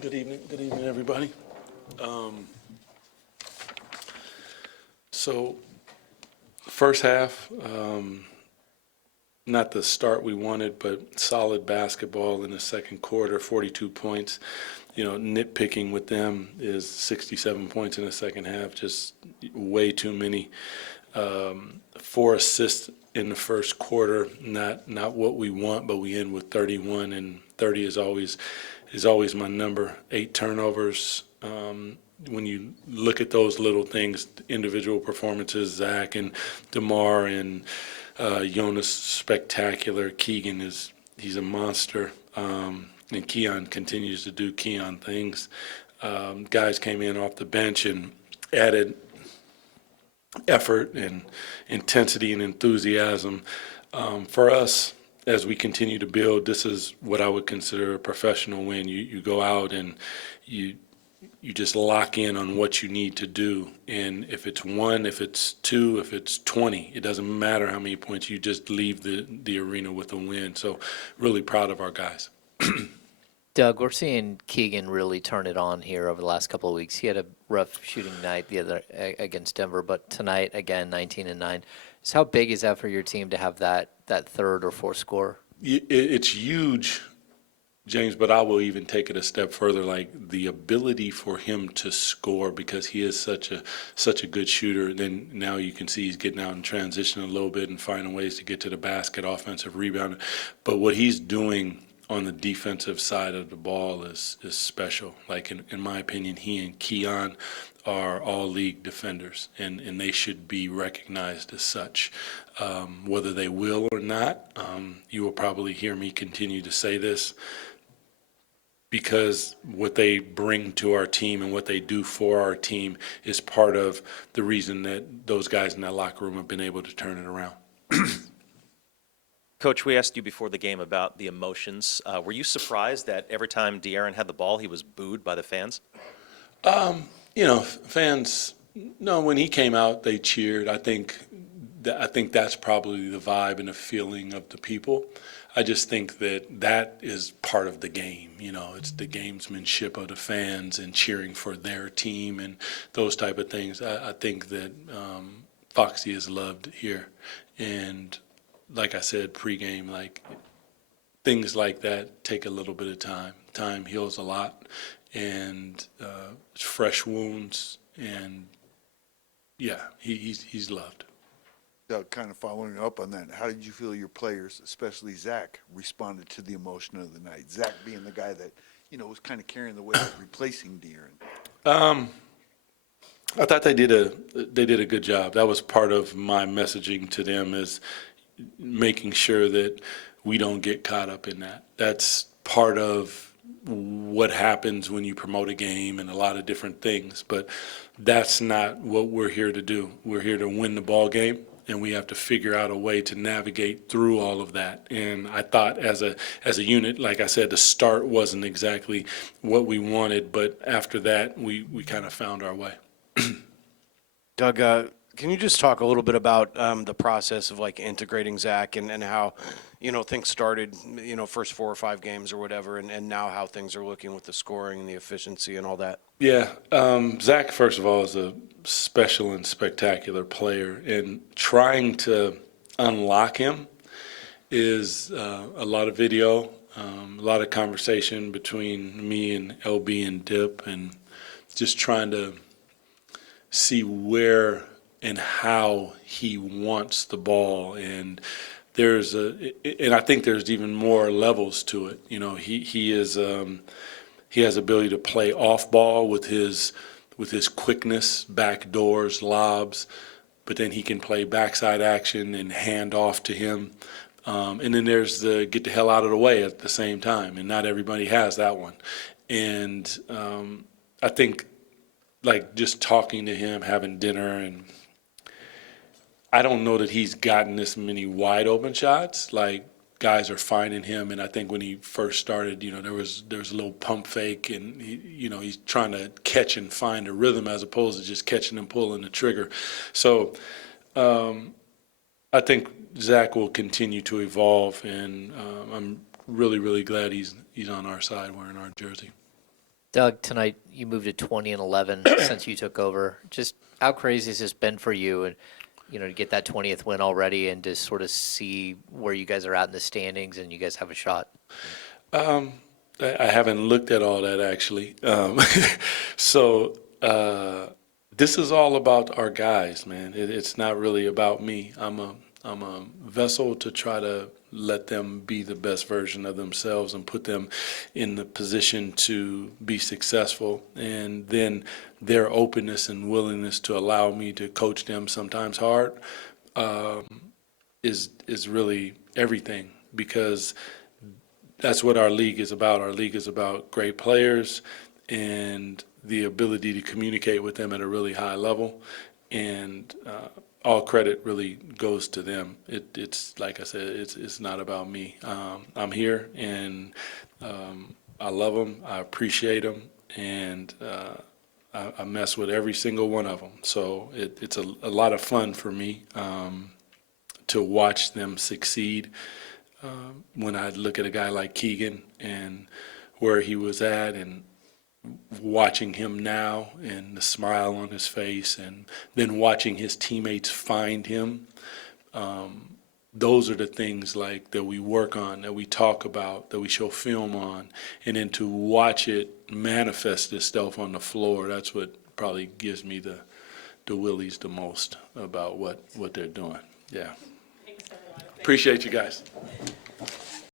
Good evening, everybody. So, first half, not the start we wanted, but solid basketball in the second quarter, 42 points. Nitpicking with them is 67 points in the second half, just way too many. 4 assists in the first quarter, not what we want, but we end with 31, and 30 is always my number. 8 turnovers. When you look at those little things, individual performances, Zach and DeMar and Jonas spectacular. Keegan he's a monster, and Keon continues to do Keon things. Guys came in off the bench and added effort and intensity and enthusiasm for us. As we continue to build, this is what I would consider a professional win. You go out and you just lock in on what you need to do. And if it's 1, if it's 2, if it's 20, it doesn't matter how many points, you just leave the arena with a win. So really proud of our guys. Doug, we're seeing Keegan really turn it on here over the last couple of weeks. He had a rough shooting night the other against Denver, but tonight, again, 19 and 9. So how big is that for your team to have that third or fourth score? It's huge, James, but I will even take it a step further. Like the ability for him to score, because he is such a good shooter. Then now you can see he's getting out in transition a little bit and finding ways to get to the basket, offensive rebounding. But what he's doing on the defensive side of the ball is special. Like in my opinion, he and Keon are all league defenders, and they should be recognized as such. Whether they will or not, you will probably hear me continue to say this, because what they bring to our team and what they do for our team is part of the reason that those guys in that locker room have been able to turn it around. Coach, we asked you before the game about the emotions. Were you surprised that every time De'Aaron had the ball, he was booed by the fans? Fans, no, when he came out, they cheered. I think that's probably the vibe and the feeling of the people. I just think that is part of the game. It's the gamesmanship of the fans and cheering for their team and those type of things. I think that Foxy is loved here. And like I said, pregame, like things like that take a little bit of time. Time heals a lot, and fresh wounds, and yeah, he's loved. Doug, kind of following up on that, how did you feel your players, especially Zach, responded to the emotion of the night? Zach being the guy that, was kind of carrying the weight of replacing De'Aaron. I thought they did a good job. That was part of my messaging to them, is making sure that we don't get caught up in that. That's part of what happens when you promote a game and a lot of different things, but that's not what we're here to do. We're here to win the ball game, and we have to figure out a way to navigate through all of that. And I thought as a unit, like I said, the start wasn't exactly what we wanted, but after that, we kind of found our way. Doug, can you just talk a little bit about the process of integrating Zach and how, things started, first 4 or 5 games or whatever, and now how things are looking with the scoring and the efficiency and all that? Yeah, Zach, first of all, is a special and spectacular player, and trying to unlock him is a lot of video, a lot of conversation between me and LB and Dip, and just trying to see where and how he wants the ball. And and I think there's even more levels to it. He has ability to play off ball with his quickness, back doors, lobs, but then he can play backside action and hand off to him. And then there's the get the hell out of the way at the same time, and not everybody has that one. And I think, just talking to him, having dinner, and I don't know that he's gotten this many wide open shots. Guys are finding him, and I think when he first started, there was a little pump fake, and he's trying to catch and find a rhythm as opposed to just catching and pulling the trigger. So I think Zach will continue to evolve, and I'm really, really glad he's on our side wearing our jersey. Doug, tonight you moved to 20-11 since you took over. Just how crazy has this been for you, and to get that 20th win already, and to sort of see where you guys are at in the standings, and you guys have a shot. I haven't looked at all that actually. So this is all about our guys, man. It's not really about me. I'm a vessel to try to let them be the best version of themselves and put them in the position to be successful. And then their openness and willingness to allow me to coach them sometimes hard is really everything, because that's what our league is about. Our league is about great players and the ability to communicate with them at a really high level. And all credit really goes to them. It's like I said, it's not about me. I'm here, and I love them. I appreciate them, and I mess with every single one of them. So it's a lot of fun for me to watch them succeed. When I look at a guy like Keegan and where he was at, and watching him now and the smile on his face, and then watching his teammates find him, those are the things like that we work on, that we talk about, that we show film on, and then to watch it manifest itself on the floor, that's what probably gives me the willies the most about what they're doing. Yeah. Appreciate you guys.